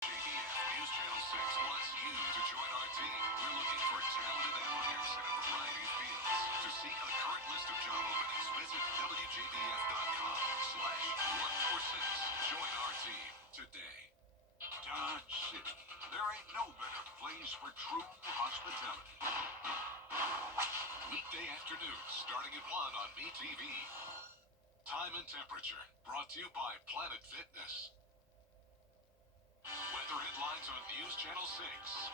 WJBF News Channel 6 wants you to join our team. We're looking for talented applicants in a variety of fields. To see a current list of job openings, visit WJBF.com/look-for-6. Join our team today. Dodge City. There ain't no better place for true hospitality. Weekday afternoons starting at 1 on MeTV. Time and temperature brought to you by Planet Fitness. Weather headlines on News Channel 6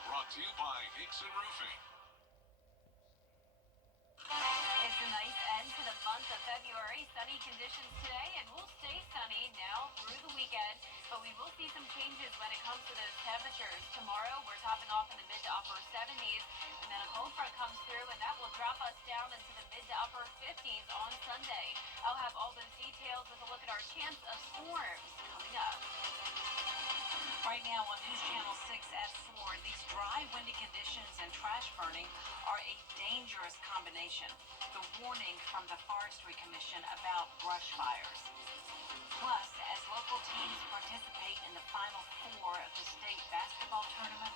brought to you by Hickson Roofing. It's a nice end to the month of February. Sunny conditions today, and we'll stay sunny now through the weekend. But we will see some changes when it comes to those temperatures. Tomorrow, we're topping off in the mid to upper 70s, and then a cold front comes through, and that will drop us down into the mid to upper 50s on Sunday. I'll have all those details with a look at our chance of storms coming up. Right now on News Channel 6 at 4, these dry, windy conditions and trash burning are a dangerous combination. The warning from the Forestry Commission about brush fires. Plus, as local teams participate in the Final Four of the state basketball tournament,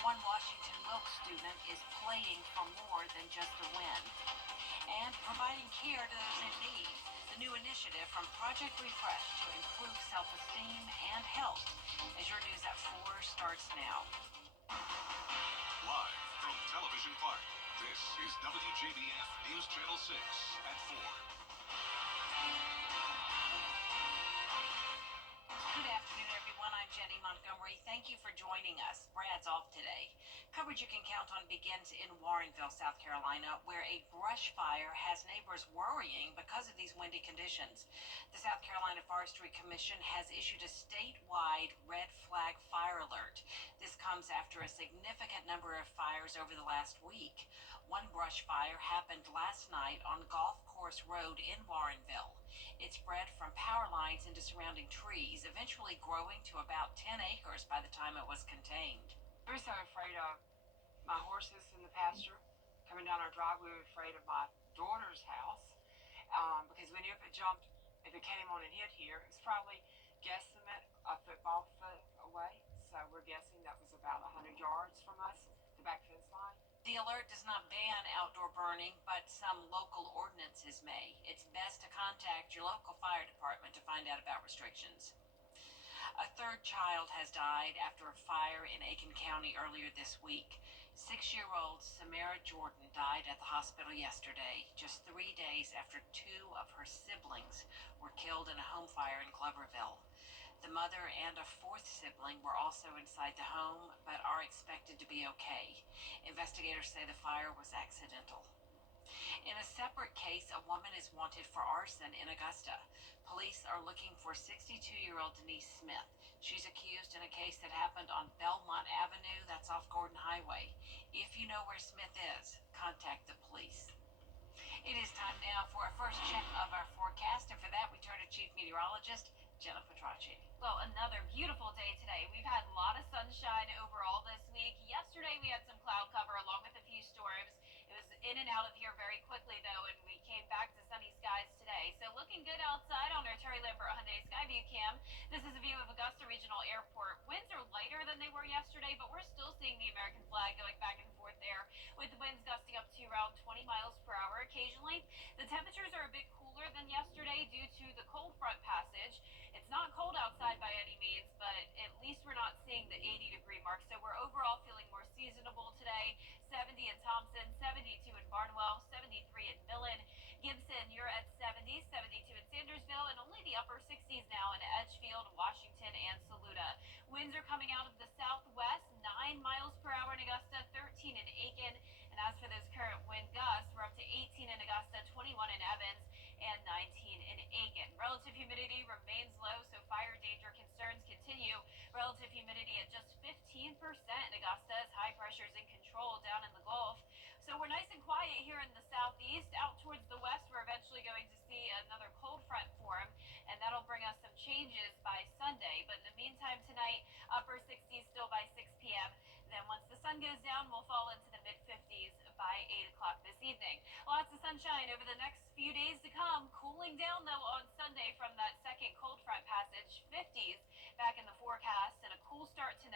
one Washington Wilkes student is playing for more than just a win. And providing care to those in need. The new initiative from Project Refresh to improve self-esteem and health. As your news at 4 starts now. Live from Television Park, this is WJBF News Channel 6 at 4. Good afternoon, everyone. I'm Jenny Montgomery. Thank you for joining us. Brad's off today. Coverage you can count on begins in Warrenville, South Carolina, where a brush fire has neighbors worrying because of these windy conditions. The South Carolina Forestry Commission has issued a statewide red flag fire alert. This comes after a significant number of fires over the last week. One brush fire happened last night on Golf Course Road in Warrenville. It spread from power lines into surrounding trees, eventually growing to about 10 acres by the time it was contained. We were so afraid of my horses in the pasture coming down our drive. We were afraid of my daughter's house because we knew if it came on and hit here, it was probably guesstimate a football foot away. So we're guessing that was about 100 yards from us, the back fence line. The alert does not ban outdoor burning, but some local ordinances may. It's best to contact your local fire department to find out about restrictions. A third child has died after a fire in Aiken County earlier this week. 6-year-old Samara Jordan died at the hospital yesterday, just 3 days after 2 of her siblings were killed in a home fire in Gloverville. The mother and a 4th sibling were also inside the home, but are expected to be okay. Investigators say the fire was accidental. In a separate case, a woman is wanted for arson in Augusta. Police are looking for 62-year-old Denise Smith. She's accused in a case that happened on Belmont Avenue, that's off Gordon Highway. If you know where Smith is, contact the police. It is time now for a first check of our forecast, and for that we turn to Chief Meteorologist Jennifer Tracci. Well, another beautiful day today. We've had a lot of sunshine overall this week. Yesterday we had some cloud cover along with a few storms. It was in and out of here very quickly though, and we came back to sunny skies today. So looking good outside on our Terry Lambert Hyundai Skyview cam. This is a view of Augusta Regional Airport. Winds are lighter than they were yesterday, but we're still seeing the American flag going back and forth there with the winds gusting up to around 20 miles per hour occasionally. The temperatures are a bit cooler than yesterday due to the cold front passage. It's not cold outside by any means, but at least we're not seeing the 80-degree mark. So we're overall feeling more seasonable today. 70 in Thompson, 72 in Barnwell, 73 in Millen. Gibson, you're at 70, 72 in Sandersville, and only the upper 60s now in Edgefield, Washington, and Saluda. Winds are coming out of the southwest, 9 miles per hour in Augusta, 13 in Aiken. And as for those current wind gusts, we're up to 18 in Augusta, 21 in Evans, and 19 in Aiken. Relative humidity remains low, so fire danger concerns continue. Relative humidity at just 15% in Augusta as high pressure is in control down in the Gulf. So we're nice and quiet here in the southeast. Out towards the west, we're eventually going to see another cold front form, and that'll bring us some changes by Sunday. But in the meantime tonight, upper 60s still by 6 p.m. Then once the sun goes down, we'll fall into the mid-50s by 8 o'clock this evening. Lots of sunshine over the next few days to come. Cooling down, though, on Sunday from that second cold front passage. 50s back in the forecast and a cool start to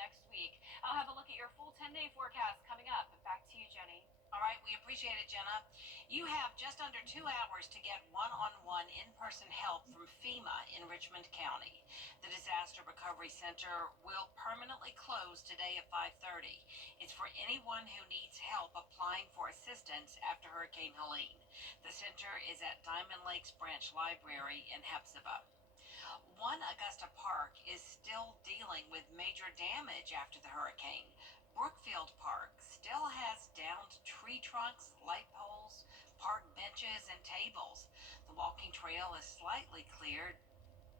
your full 10-day forecast coming up. Back to you, Jenny. All right, we appreciate it, Jenna. You have just under 2 hours to get one-on-one in-person help from FEMA in Richmond County. The Disaster Recovery Center will permanently close today at 5:30. It's for anyone who needs help applying for assistance after Hurricane Helene. The center is at Diamond Lakes Branch Library in Hepzibah. One Augusta Park is still dealing with major damage after the hurricane. Brookfield Park still has downed tree trunks, light poles, park benches, and tables. The walking trail is slightly cleared,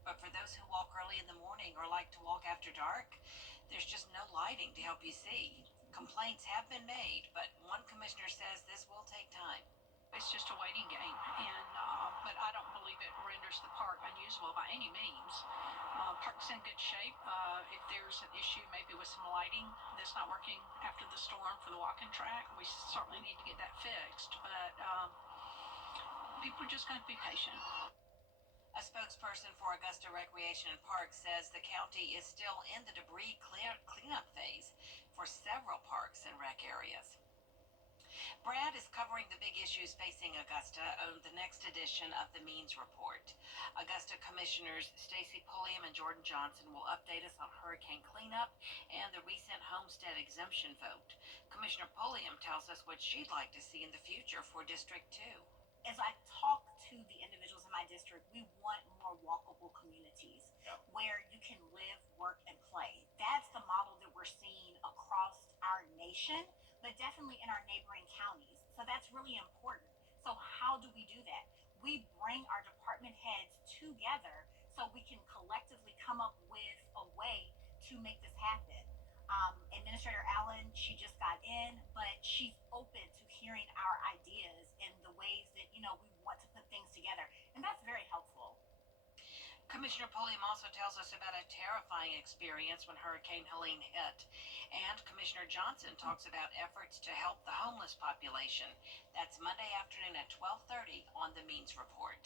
but for those who walk early in the morning or like to walk after dark, there's just no lighting to help you see. Complaints have been made, but one commissioner says this will take time. It's just a waiting game, but I don't believe it renders the park unusable by any means. Park's in good shape. If there's an issue maybe with some lighting that's not working after the storm for the walking track, we certainly need to get that fixed. But people are just going to be patient. A spokesperson for Augusta Recreation and Parks says the county is still in the debris cleanup phase for several parks and rec areas. Brad is covering the big issues facing Augusta on the next edition of the Means Report. Augusta Commissioners Stacy Pulliam and Jordan Johnson will update us on hurricane cleanup and the recent homestead exemption vote. Commissioner Pulliam tells us what she'd like to see in the future for District 2. As I talk to the individuals in my district, we want more walkable communities where you can live, work, and play. That's the model that we're seeing across our nation, but definitely in our neighboring counties. So that's really important. So how do we do that? We bring our department heads together so we can collectively come up with a way to make this happen. Administrator Allen, she just got in, but she's open to hearing our ideas and the ways that, we want to put things together. And that's very helpful. Commissioner Pulliam also tells us about a terrifying experience when Hurricane Helene hit. And Commissioner Johnson talks about efforts to help the homeless population. That's Monday afternoon at 12:30 on the Means Report.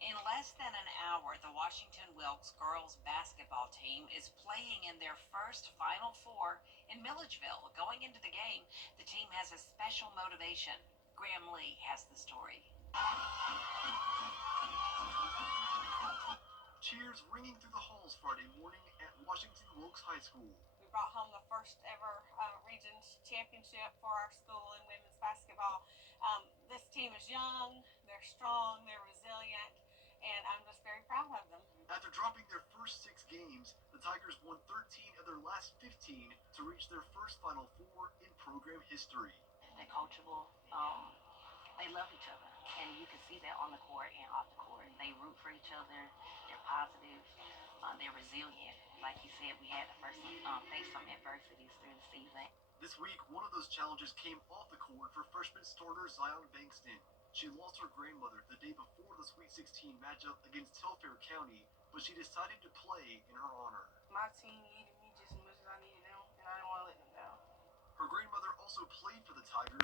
In less than an hour, the Washington Wilkes girls basketball team is playing in their first Final Four in Milledgeville. Going into the game, the team has a special motivation. Graham Lee has the story. Cheers ringing through the halls Friday morning at Washington Wilkes High School. We brought home the first ever Regions Championship for our school in women's basketball. This team is young, they're strong, they're resilient, and I'm just very proud of them. After dropping their first 6 games, the Tigers won 13 of their last 15 to reach their first Final Four in program history. They're coachable. They love each other, and you can see that on the court and off the court. They root for each other. They're positive. They're resilient. Like you said, we had to first face some adversities through the season. This week, one of those challenges came off the court for freshman starter Zion Bankston. She lost her grandmother the day before the Sweet 16 matchup against Telfair County, but she decided to play in her honor. My team needed me just as much as I needed them, and I didn't want to let them down. Her grandmother also played for the Tigers